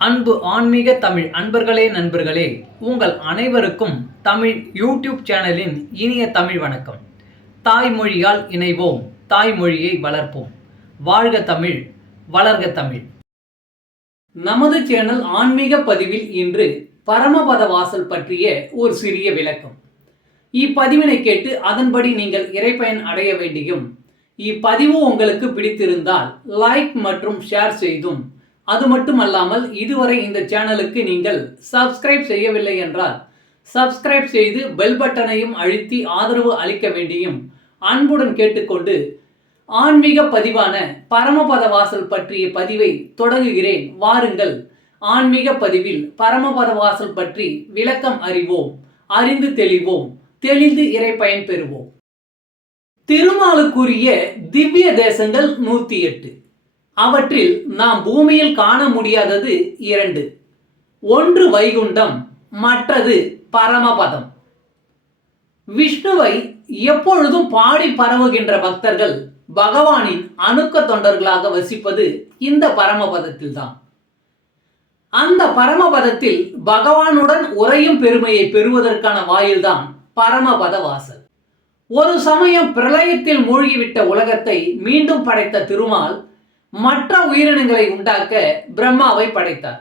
அன்பு ஆன்மீக தமிழ் அன்பர்களே நண்பர்களே, உங்கள் அனைவருக்கும் தமிழ் யூடியூப் சேனலின் இனிய தமிழ் வணக்கம். தாய்மொழியால் இணைவோம், தாய்மொழியை வளர்ப்போம். வாழ்க தமிழ், வளர்க தமிழ். நமது சேனல் ஆன்மீக பதிவில் இன்று பரமபத வாசல் பற்றிய ஒரு சிறிய விளக்கம். இப்பதிவினை கேட்டு அதன்படி நீங்கள் இறைப்பயன் அடைய வேண்டியும், இப்பதிவு உங்களுக்கு பிடித்திருந்தால் லைக் மற்றும் ஷேர் செய்தும், அது மட்டுமல்லாமல் இதுவரை இந்த சேனலுக்கு நீங்கள் சப்ஸ்கிரைப் செய்யவில்லை என்றால் சப்ஸ்கிரைப் செய்து பெல் பட்டனையும் அழுத்தி ஆதரவு அளிக்க வேண்டியும் அன்புடன் கேட்டுக்கொண்டு ஆன்மீக பதிவான பரமபத வாசல் பற்றிய பதிவை தொடங்குகிறேன். வாருங்கள், ஆன்மீக பதிவில் பரமபத வாசல் பற்றி விளக்கம் அறிவோம், அறிந்து தெளிவோம், தெளிந்து இறை பயன் பெறுவோம். திருமாலுக்குரிய திவ்ய தேசங்கள் 108. அவற்றில் நாம் பூமியில் காண முடியாதது 2. ஒன்று வைகுண்டம், மற்றது பரமபதம். விஷ்ணுவை எப்பொழுதும் பாடி பரவுகின்ற பக்தர்கள் பகவானின் அணுக்க தொண்டர்களாக வசிப்பது இந்த பரமபதத்தில் தான். அந்த பரமபதத்தில் பகவானுடன் உறையும் பெருமையை பெறுவதற்கான வாயில்தான் பரமபத வாசல். ஒரு சமயம் பிரளயத்தில் மூழ்கிவிட்ட உலகத்தை மீண்டும் படைத்த திருமால் மற்ற உயிரினங்களை உண்டாக்க பிரம்மாவை படைத்தார்.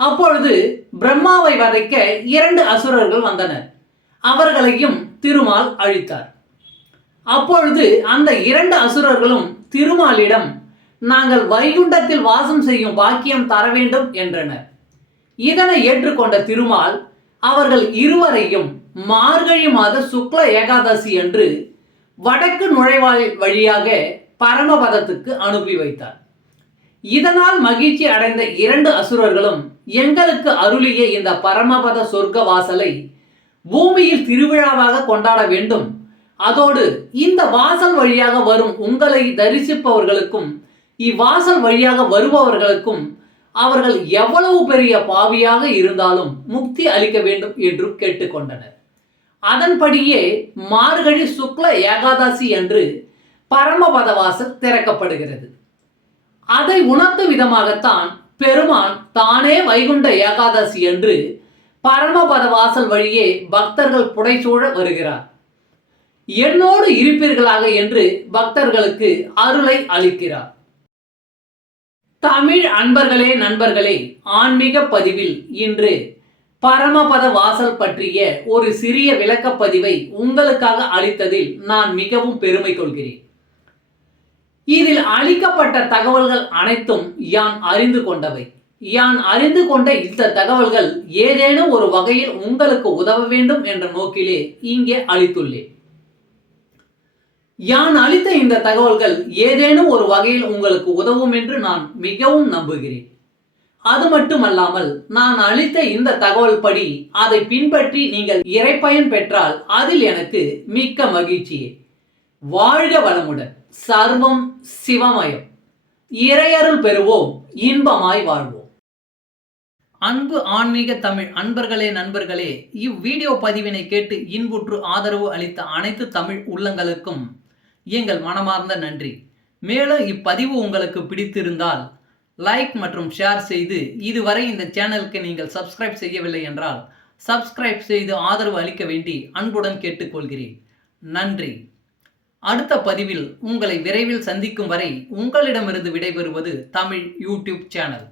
அப்பொழுது பிரம்மாவை வதைக்க 2 அசுரர்கள் வந்தனர். அவர்களையும் திருமால் அழித்தார். அப்பொழுது அந்த 2 அசுரர்களும் திருமாலிடம், நாங்கள் வைகுண்டத்தில் வாசம் செய்யும் பாக்கியம் தர வேண்டும் என்றனர். இதனை ஏற்றுக்கொண்ட திருமால் அவர்கள் இருவரையும் மார்கழி மாத சுக்ல ஏகாதசி அன்று வடக்கு நுழைவாயில் வழியாக பரமபதத்துக்கு அனுப்பி வைத்தார். இதனால் மகிழ்ச்சி அடைந்த 2 அசுரர்களும், எங்களுக்கு அருளிய இந்த பரமபத சொர்க்க வாசலை பூமியில் திருவிழாவாக கொண்டாட வேண்டும், அதோடு இந்த வாசல் வழியாக வரும் உங்களை தரிசிப்பவர்களுக்கும் இவ்வாசல் வழியாக வருபவர்களுக்கும் அவர்கள் எவ்வளவு பெரிய பாவியாக இருந்தாலும் முக்தி அளிக்க வேண்டும் என்று கேட்டுக்கொண்டனர். அதன்படியே மார்கழி சுக்ல ஏகாதசி அன்று பரமபத வாசல் திறக்கப்படுகிறது. அதை உணர்த்தும் விதமாகத்தான் பெருமான் தானே வைகுண்ட ஏகாதசி என்று பரமபத வாசல் வழியே பக்தர்கள் புடைசூழ வருகிறார். என்னோடு இருப்பீர்களாக என்று பக்தர்களுக்கு அருளை அளிக்கிறார். தமிழ் அன்பர்களே நண்பர்களே, ஆன்மீக பதிவில் இன்று பரமபத வாசல் பற்றிய ஒரு சிறிய விளக்கப்பதிவை உங்களுக்காக அளித்ததில் நான் மிகவும் பெருமை கொள்கிறேன். இதில் அளிக்கப்பட்ட தகவல்கள் அனைத்தும் யான் அறிந்து கொண்டவை. யான் அறிந்து கொண்ட இந்த தகவல்கள் ஏதேனும் ஒரு வகையில் உங்களுக்கு உதவ வேண்டும் என்ற நோக்கிலே இங்கே அளித்துள்ளேன். யான் அளித்த இந்த தகவல்கள் ஏதேனும் ஒரு வகையில் உங்களுக்கு உதவும் என்று நான் மிகவும் நம்புகிறேன். அது மட்டுமல்லாமல் நான் அளித்த இந்த தகவல் படி அதை பின்பற்றி நீங்கள் இறைப்பயன் பெற்றால் அதில் எனக்கு மிக்க மகிழ்ச்சியே. வாழ்க வளமுடன். சர்வம் சிவமயம். இறையருள் பெறுவோம், இன்பமாய் வாழ்வோம். அன்பு ஆன்மீக தமிழ் அன்பர்களே நண்பர்களே, இவ்வீடியோ பதிவினை கேட்டு இன்புற்று ஆதரவு அளித்த அனைத்து தமிழ் உள்ளங்களுக்கும் எங்கள் மனமார்ந்த நன்றி. மேலும் இப்பதிவு உங்களுக்கு பிடித்திருந்தால் லைக் மற்றும் ஷேர் செய்து, இதுவரை இந்த சேனலுக்கு நீங்கள் சப்ஸ்கிரைப் செய்யவில்லை என்றால் சப்ஸ்கிரைப் செய்து ஆதரவு அளிக்க வேண்டி அன்புடன் கேட்டுக்கொள்கிறேன். நன்றி. அடுத்த பதிவில் உங்களை விரைவில் சந்திக்கும் வரை உங்களிடமிருந்து விடைபெறுவது தமிழ் யூடியூப் சேனல்.